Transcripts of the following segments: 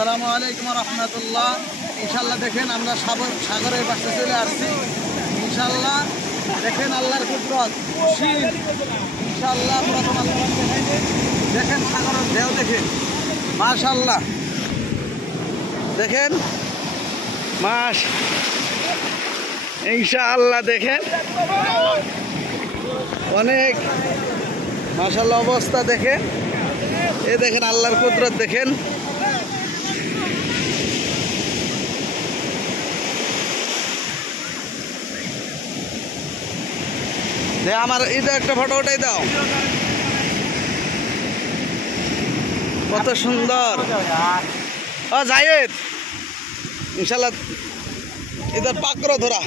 আসসালামু আলাইকুম রহমতুল্লাহ। ইনশাল্লাহ দেখেন আমরা সাগরের পাশে চলে আসছি। ইনশাল্লাহ দেখেন আল্লাহর কুদরত অসীম। ইনশাল্লাহ প্রথম আল্লাহ দেখেন সাগরের ঢেউ দেখেন, মাশাল্লাহ দেখেন ইনশাআল্লাহ দেখেন অনেক মাশাআল্লাহ অবস্থা দেখেন। এ দেখেন আল্লাহর কুদরত দেখেন। আমার এটা একটা ফটো ওটাই দাও, কত সুন্দর। ও জায়েদ ইনশাআল্লাহ इधर पाक करो थोड़ा।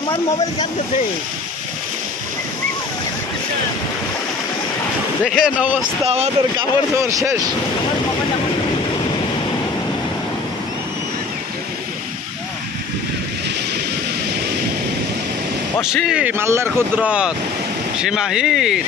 আমার মোবাইল কাটতেছে দেখেন অবস্থা, আমাদের কাপড় চোপড় শেষ। অসীম আল্লাহর কুদরত, সীমাহীন।